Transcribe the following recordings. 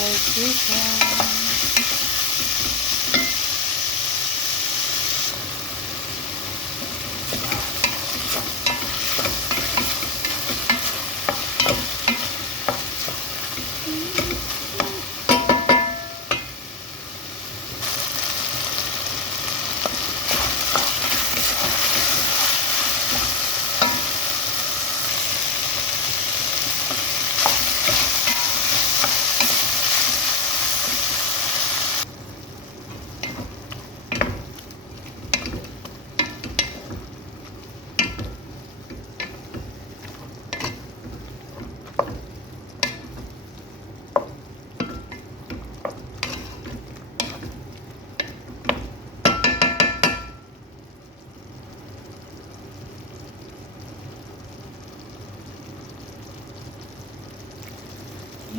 vegetable chicken.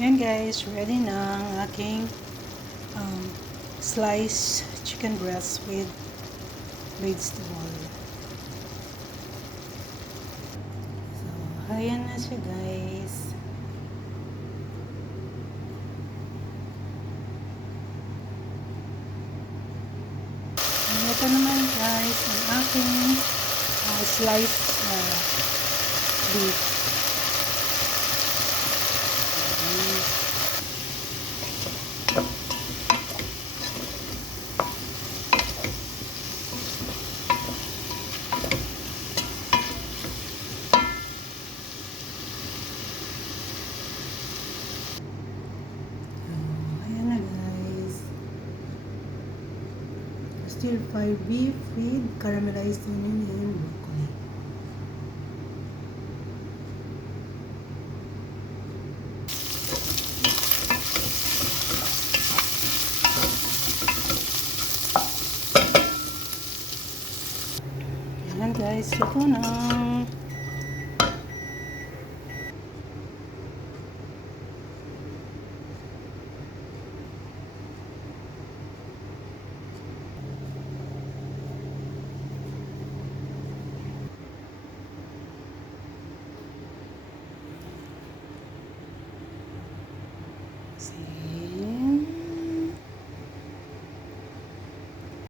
Yan guys, ready na ang aking sliced chicken breast with vegetable. So, ayan na siya guys. Ito naman guys, ang aking sliced beef. Stir-fry beef with caramelized onion and broccoli. Ayan guys, ito na.